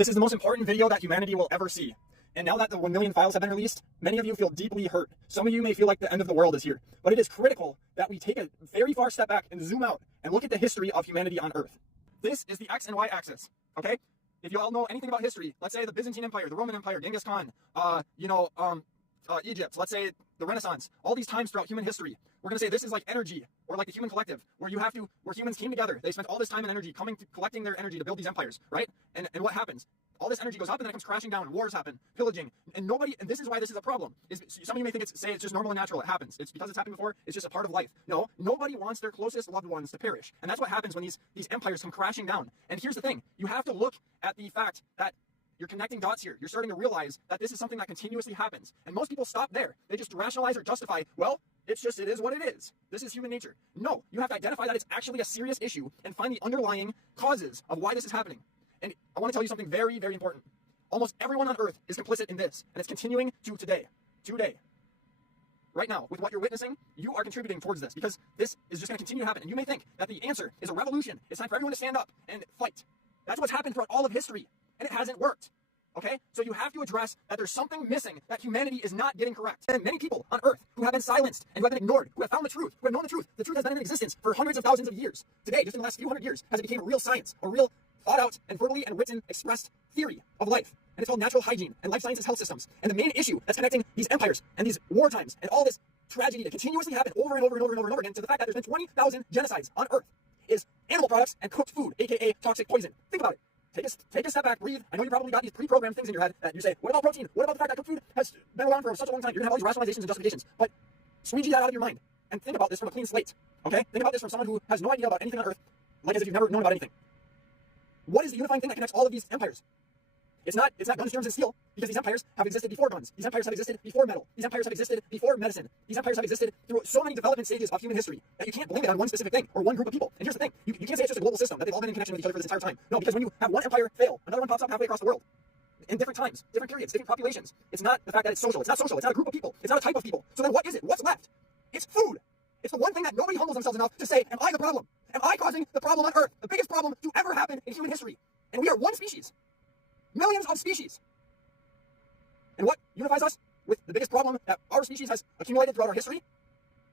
This is the most important video that humanity will ever see. And now that the 1 million files have been released, many of you feel deeply hurt. Some of you may feel like the end of the world is here. But it is critical that we take a very far step back and zoom out and look at the history of humanity on Earth. This is the X and Y axis, okay? If you all know anything about history, let's say the Byzantine Empire, the Roman Empire, Genghis Khan, Egypt, let's say the Renaissance, all these times throughout human history, we're going to say this is like energy, or like the human collective, where humans came together. They spent all this time and energy collecting their energy to build these empires, right? And what happens? All this energy goes up and then it comes crashing down, and wars happen, pillaging, and this is why this is a problem. Some of you may think it's just normal and natural. It happens. It's because it's happened before. It's just a part of life. No, nobody wants their closest loved ones to perish. And that's what happens when these empires come crashing down. And here's the thing. You have to look at the fact that you're connecting dots here. You're starting to realize that this is something that continuously happens. And most people stop there. They just rationalize or justify, well, it is what it is. This is human nature. No, you have to identify that it's actually a serious issue and find the underlying causes of why this is happening. And I want to tell you something very, very important. Almost everyone on Earth is complicit in this, and it's continuing to today. Right now, with what you're witnessing, you are contributing towards this, because this is just going to continue to happen. And you may think that the answer is a revolution. It's time for everyone to stand up and fight. That's what's happened throughout all of history, and it hasn't worked. Okay? So you have to address that there's something missing that humanity is not getting correct. And many people on Earth who have been silenced and who have been ignored, who have found the truth, who have known the truth has been in existence for hundreds of thousands of years. Today, just in the last few hundred years, has it become a real science, a real thought out and verbally and written expressed theory of life. And it's called natural hygiene and life sciences health systems. And the main issue that's connecting these empires and these war times and all this tragedy that continuously happen over and over and over and over and over again to the fact that there's been 20,000 genocides on Earth is animal products and cooked food, aka toxic poison. Think about it. Take a step back, breathe. I know you probably got these pre-programmed things in your head that you say, what about protein? What about the fact that cooked food has been around for such a long time? You're gonna have all these rationalizations and justifications. But squeegee that out of your mind and think about this from a clean slate. Okay? Think about this from someone who has no idea about anything on Earth, like as if you've never known about anything. What is the unifying thing that connects all of these empires? It's not guns, germs, and steel, because these empires have existed before guns. These empires have existed before metal. These empires have existed before medicine. These empires have existed through so many development stages of human history that you can't blame it on one specific thing or one group of people. And here's the thing. You can't say it's just a global system, that they've all been in connection with each other for this entire time. No, because when you have one empire fail, another one pops up halfway across the world. In different times, different periods, different populations. It's not the fact that it's social. It's not social. It's not a group of people. It's not a type of people. So then what is it? What's left? It's food. It's the one thing that nobody humbles themselves enough to say, am I the problem? Am I causing the problem on Earth? The biggest problem to ever happen in human history. And we are one species. Millions of species. And what unifies us with the biggest problem that our species has accumulated throughout our history?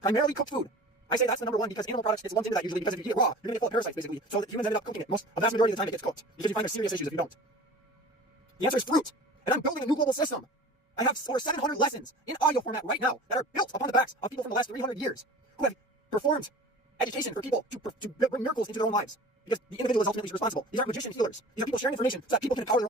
Primarily cooked food. I say that's the number one because animal products gets lumped into that usually, because if you eat it raw, you're going to get full of parasites basically. So that humans ended up cooking it. A vast majority of the time it gets cooked, because you find there's serious issues if you don't. The answer is fruit. And I'm building a new global system. I have over 700 lessons in audio format right now that are built upon the backs of people from the last 300 years who have performed education for people to bring miracles into their own lives. Because the individual is ultimately responsible. These aren't magician healers. These are people sharing information so that people can empower their